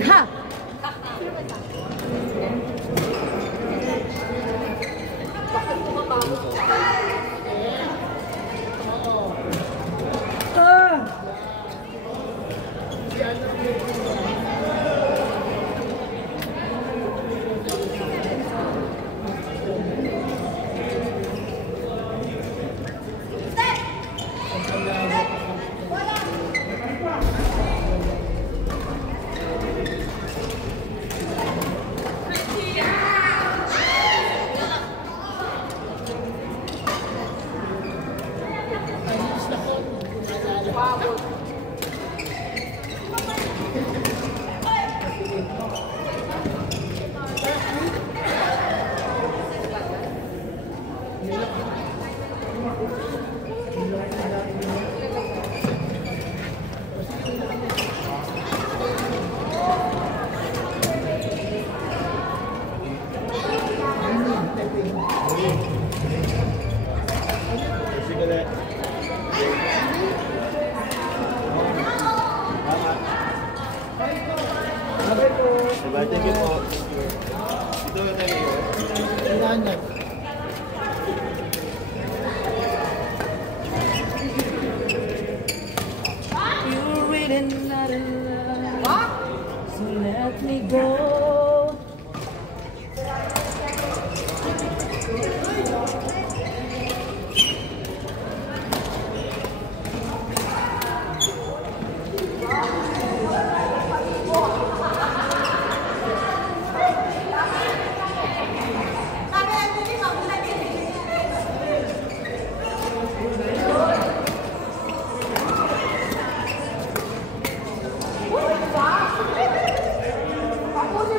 Ha! Thank you po. Ito na tayo. Kailangan. You're really not in love. So let me go. Ako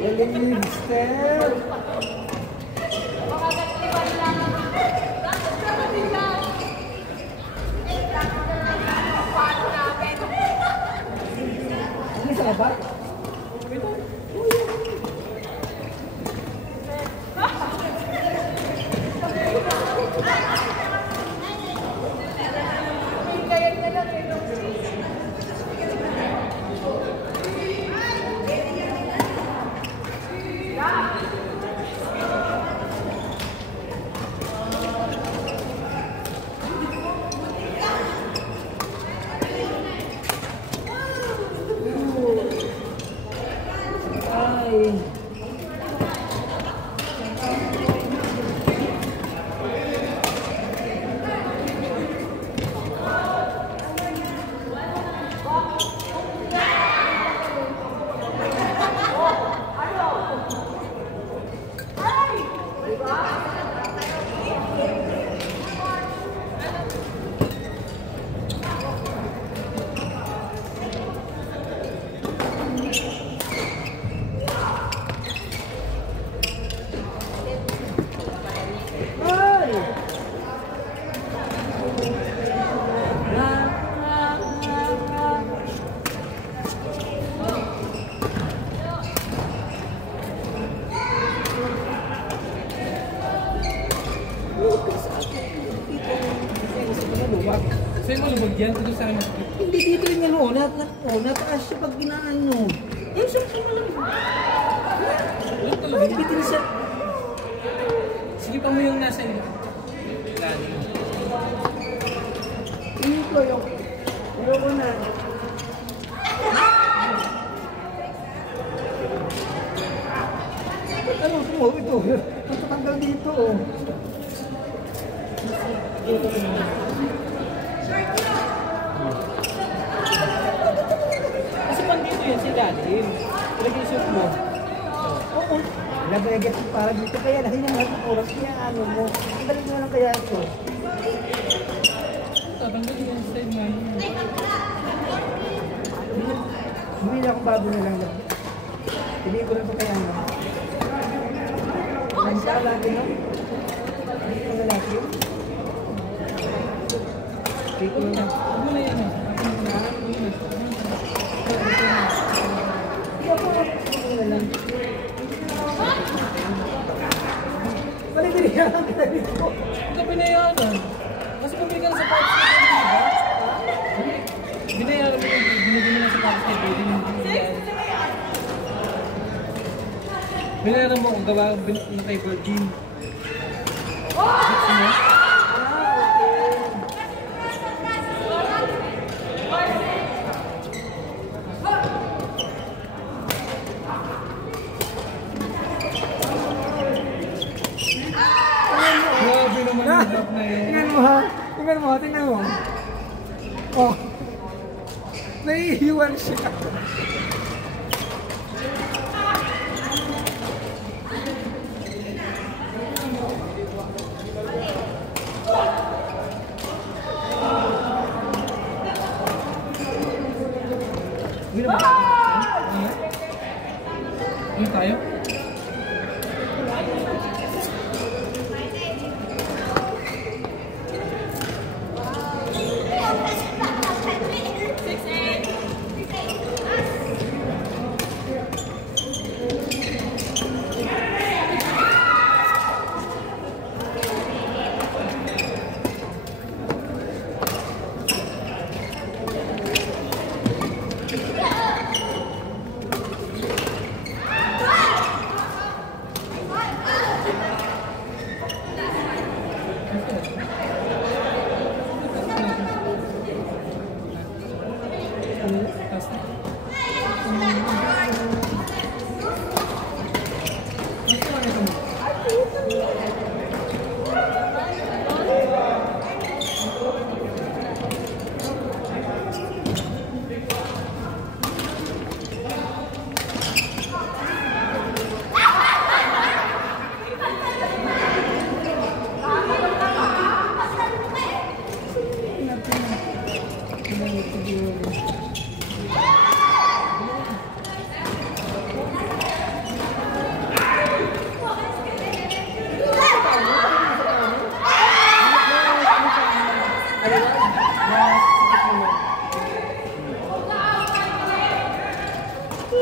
Galing ni Mister. Ano sa ba? Ay. Sa'yo mo lubag yan? Ito sa akin. Hindi dito yung ano, nataas siya pag ginaano. Eh, siyempre mo lang. Ano talaga? Bitin siya. Sige pa mo yung nasa ilalim. Hindi ko yung... Ayoko na. Ano mo ito? Tatanggal dito. Kasi pang dito yan sa ilalim. Lagay suit mo. Oo. Nagagat yung para dito. Kaya lahat yung lahat ng oras. Kaya ano mo. Balik mo lang kaya ito. Tatanggal yung side nga yun. Bumili akong bago na lang. Hindi ko lang ito kaya ano. Ang siya lagi no? Hindi ko na lagi. Hindi ko na. Huwag mo na yan. Huwag mo na. Hindi ko na lang. Balik din yan ang kita dito. Huwag ka pinayaran. Kasi bumili ka na sa parts na yun, di ba? Binayaran mo yung binigyan mo na sa parts na yun. Binayaran mo kung gawa ng kay Virgin. Gets mo? Grabe naman yung drop na yun. Tingnan mo ha. Tingnan mo ha. Tingnan mo. Oh. Naiiwan siya. Ano tayo?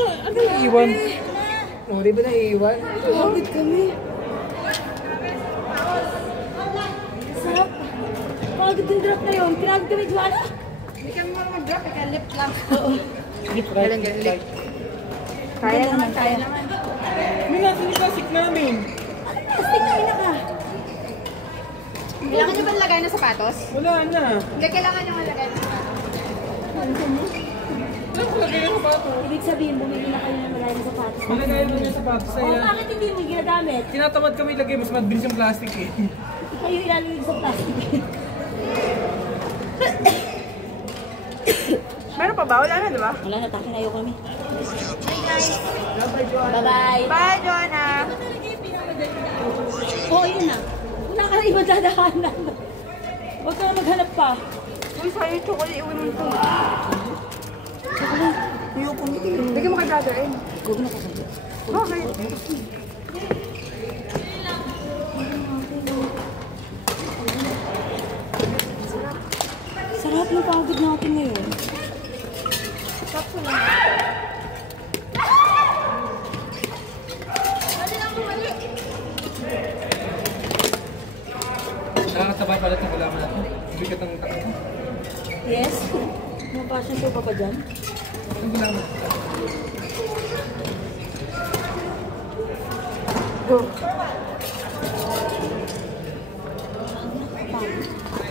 Ano yung iwan? Oh, di ba naiiwan? Pagod kami. Sarap. Pagod yung drop na yun. Pinagod kami, Joanna. Hindi kami mo mag-drop, kaya lift lang. Oo. Galang galing. Kaya naman, kaya naman. May nasa ni classic namin. Plastic na ka. Kailangan nyo ba lagay na sapatos? Wala na. Hindi, kailangan nyo malagay na sapatos. Wala ko lagay ng sapatos. Ibig sabihin, bumili na kayo ng malayang sapatos. Malagay mo yung sapatos sa Oo, yan. bakit hindi mo ginagamit? Tinatamad kami ilagay, mas mabilis yung plastic eh. Kayo ilalagay sa plastic. Meron pa ba? Wala na, di ba? Wala na, takin na kami. Bye, guys. Bye-bye. Bye, Joanna. Oo, yun na. Wala ka na iba dadaanan. Huwag ka na maghanap pa. Uy, sa'yo yung chocolate. Iwi mo ito. Ayoko mo. Bigyan mo kay brother, eh. Huwag na kasi. Bakit? Sarap ng pagod natin ngayon. Kapso lang. Nakakataba pala itong kalaman natin. Bigat ang takot. Yes? Mga passion show pa ba dyan? Ang kalaman. Go.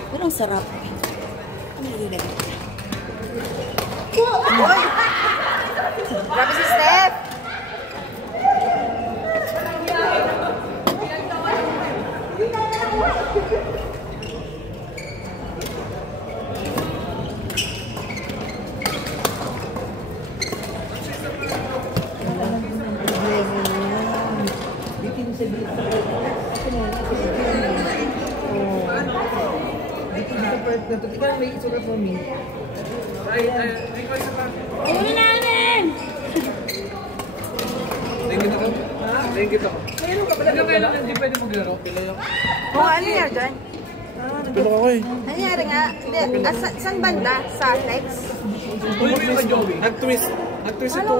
Pero ang sarap. Ano nilagay? Uy! Grabe si Steph! Bitin sa dito. Ako na, ako sa dito. Bitin sa part na to. Ikaw may itsura for me. Request sa pa. Ayun na namin! Ringit ako. Ha? Ringit ako. Mayroon ka pala. Kailan hindi pwede maglaro? Pilay ako. Oh, ano nangyari dyan? Pilok ako eh. Ano nangyari nga? Hindi, saan banda? Sa next? Uy, may ka Joey. Nag-twist. Nag-twist ito.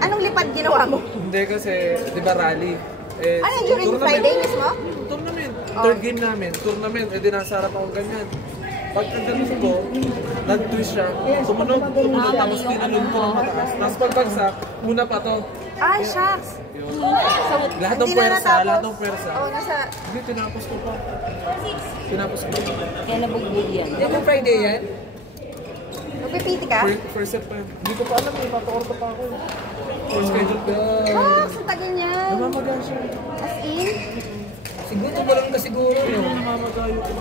Anong lipad ginawa mo? Hindi kasi, di ba rally? Eh, Ano yung during Friday mismo? Tournament. Third game namin. Tournament. Eh, di nasa harap ako ganyan. Pagkagalis ko, nag-twist siya. Tumunog, tapos tinulog ko ng mataas. Tapos pagbagsak, una pa to. Ah, shucks. So, Lahat ng hindi na pwersa, natapos. lahat ng pwersa. Oo, nasa... Hindi, tinapos ko pa. Tinapos ko pa. Kaya nabugbog yan. Hindi mo Friday yan? Magpipiti ka? First set pa yun. Hindi ko pa alam eh, papa-orto pa ako. First schedule ko. Ah, sa tagal niyan. Namamaga siya. As in? Siguro mo lang na siguro. Pero namamagayo ko.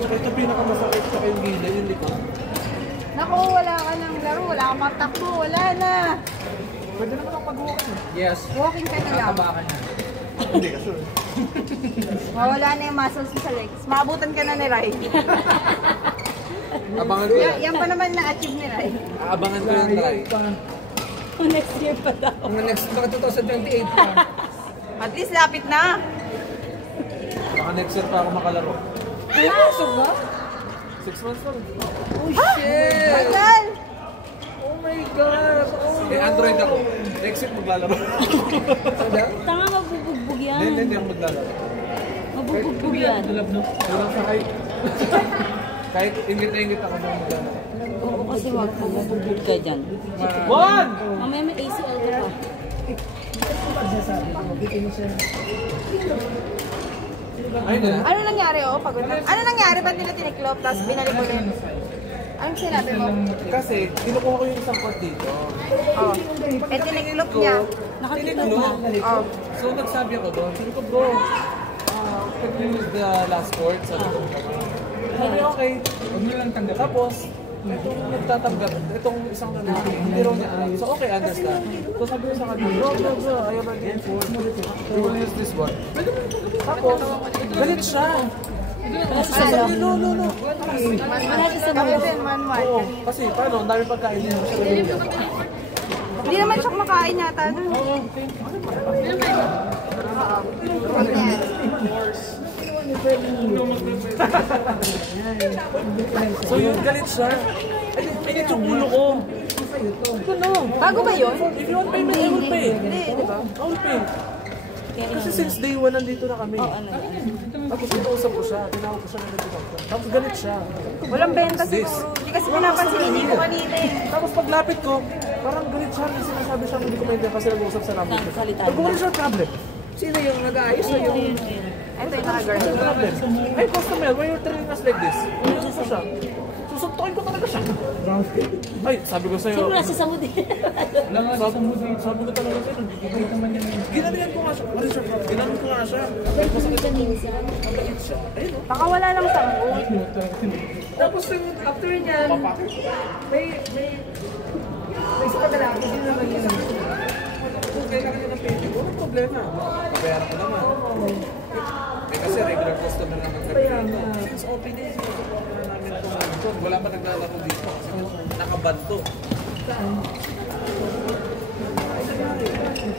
Ito pinakamasakit sa kayong gila, yung likod. Naku, wala ka ng laro. Wala kang matakbo. Wala na. Pwede naman ako mag-walk eh. Yes. Walking ka na lang. Tatabakan na. Hindi ka sure. Mawala na yung muscles mo sa legs. Maabutan ka na ni Rai. Abangan ko yan. Yan pa naman na-achieve ni Rai. Aabangan ko yung try. Next year pa daw. Ang next, baka 2028 pa. At least lapit na. Baka next year pa ako makalaro. Pumasok ba? 6 months na rin. Oh shit! Tagal! Oh my God! Oh Eh, Android ako. Next week maglalaro. Tanga, magbubugbog yan. Hindi ako maglalaro. Magbubugbog yan. Walang sa height. Kahit ingit na ingit ako na maglalaro. Oo, kasi wag magbubugbog ka dyan. One! Mamaya may ACL ka pa. Pagsasabi ko, bitin mo siya. Ayun na. Ano nangyari, oh? Pagod na. Ano nangyari? Ba't nila tiniklop? Tapos binalik ko ulit. Anong sinabi mo? Kasi, kinukuha ko yung isang part dito. Oh. Eh, tiniklop niya. Nakatiklop na. Oh. So, nagsabi ako doon. Sabi ko, bro, can we use the last court? Sabi ko, sabi, okay. Huwag mo lang tanggap. Tapos, itong nagtatanggap, itong isang lalaki, hindi raw niya alam. So, okay, understand. So, sabi ko sa kanya, bro, ayaw na game for. We will use this one. Tapos, galit siya. Sabi, no. Wala siya sa Kami mga. din, man. Oo, kasi paano, ang dami pagkain niya. Siya galit niya. Hindi naman siya kumakain yata. No? So, yun, galit siya. Ay, yung ulo ko. sa'yo to. Bago ba yun? If you want payment, I will pay. Hindi, di ba? I will pay. Kasi since day 1 nandito na kami. Tapos kinausap ko siya, tinawag ko siya na nagtitapos. Tapos galit siya. Walang benta siguro. Hindi kasi pinapansinin ko kanina eh. Tapos paglapit ko, parang galit siya. May sinasabi siya, hindi ko maintindihan kasi nag-uusap sa namin. Pag bumalik siya problem. Sino yung nag-aayos na yung Ito yung naka-girl. problem? Hey customer, why you're treating us like this? Ano ko siya? Susuntukin ko talaga siya. Ay, sabi ko sa'yo. Siguro nasa samud eh. Wala nga sa samud eh. Sabi ko talaga sa'yo. Ibig naman yan eh. Ginalihan ko nga siya. What is your problem? Ginalihan ko nga siya. Mabait siya. Ayun o. Baka wala lang sa mood. Tapos after niyan, may isa pa lalaki, sino naman yun? Kung kailangan niya ng payment, walang problema. Babayaran ko naman. Eh kasi regular customer naman kami. Since opening, sinusupport na namin ito. Wala pa naglalaro dito kasi nakaban to.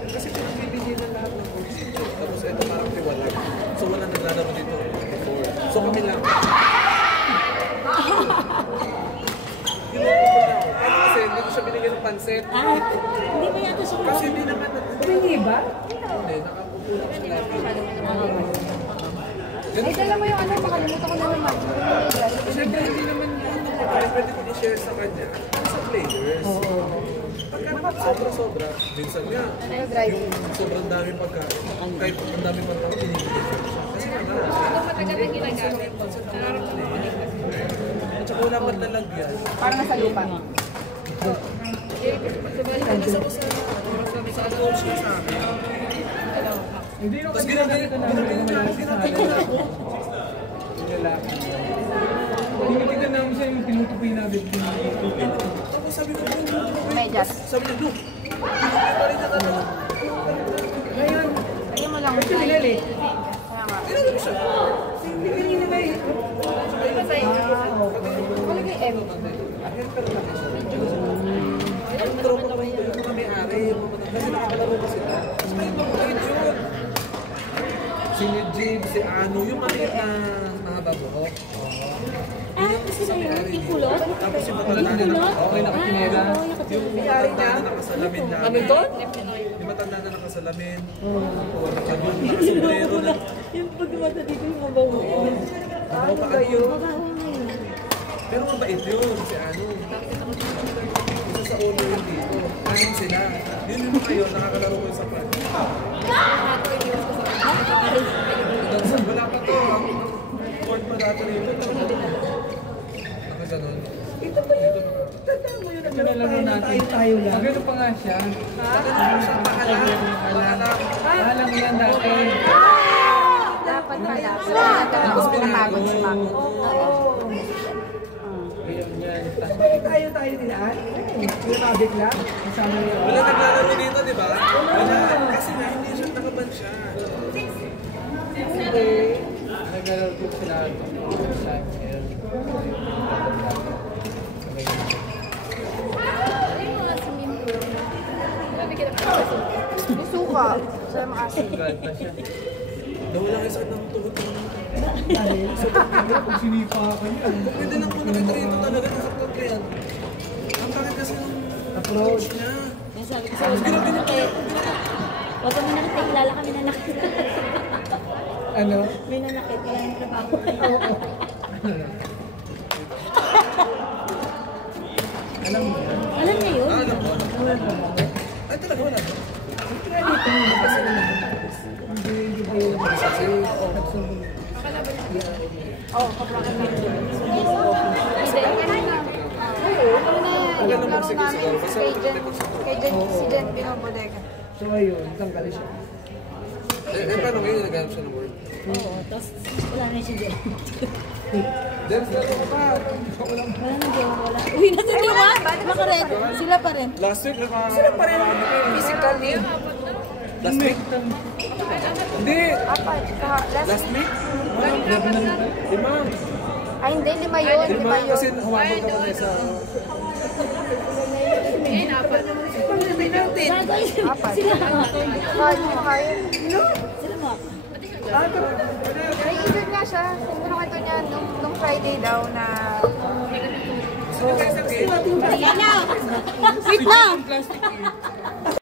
Kasi pinagbibigyan na lahat ng goods dito. Tapos ito parang tiwalag. So wala naglalaro dito before. So kami lang. Kasi hindi ko siya binigyan ng pansit. Hindi ba yata siya? Kasi hindi naman Hindi ba? Hindi, nakapupo lang siya lagi. Ay, dala mo yung ano, makalimutan ko na naman. Siyempre, hindi naman yan. Pwede ko i-share sa kanya. Sa players. Pagka naman sobra-sobra, minsan nga, yung sobrang dami pagkain. Kahit ang dami pagkain, pinibigyan siya. Kasi naman, Matagal na ginagamit. at saka wala man lalagyan. Parang nasa lupa. Nasa ko sa coach niya sa amin. Hindi nung Tapos ginagalit na namin ginagalit. Tinitignan namin siya yung tinutupi namin. Tapos sabi ko, Medyas. sabi niya, look, pare na talaga. Ngayon mo lang. Pinili. Kaya nga. Tinanong siya. Hindi kanina ba eh? Nakalagay M. Ang tropa ko yung mga may-ari, yung mga matanda. Kasi nakakalaro ko sila. Tapos may mabait yun. Si Jim, si Ano, yung maliit na mahaba buhok. Kasi na yun, yung kulot. Tapos yung matanda na Okay, nakatinela. yung matanda na nakasalamin namin. Ano to? Yung matanda na nakasalamin. Nakasombrero na. Yung pagmata dito yung mabaho. Ano ba yun? Mabaho na yun. Pero mabait yun, si Ano. Isa sa ulo yun dito. Anim sila. Yun yung mga yun, nakakalaro ko sa pan. Wala pa to. Court pa dati rito. Nakaganon. Ito ba yun? Tandaan mo yun, naglalaro tayo lang. Magano pa nga siya. Alam yan dati. Dapat pala. Tapos pinapagod si Mami. Tayo nilaan. Yung nabit lang. Kasama yun. Wala naglalaro dito, di ba? Wala. Kasi nga, hindi siya nakaban siya. Naglalaro ko sila. May suka. Sa maasin. Nawala kayo sa ng tuhod ko. Pag sinipa ka niya. Pwede lang po nakita rito talaga. Nasaktan ko yan. Ang takit kasi ng approach niya. Yung sabi ko sa'yo, wag kami nakita, kilala kami na nakita. Ano? May nanakit, kaya yung trabaho. Alam mo yan. Alam niya yun? Alam mo? Ay talaga wala. Yung laro namin kay Jen, si Jen Binobodega. So ayun, tanggal siya. Paano ngayon naghanap siya ng work? Oo, tapos wala na siya dyan. Dance na ako pa. Wala na dyan, wala. Uy, nasa diwa? Baka rin. Sila pa rin. Last week sila pa rin physical niya. Last week? Hindi. Apat. Last week? Lima. Ay, hindi. 5 yun. 5 Lima yun. kasi humabot ako na sa... Gagawin sila. Apat. Sila nga. Kahit mo kayo. Sila nga. May event nga siya. Ano kwento niya nung Friday daw na... Sino kayo sa game? Yan na! Wait lang!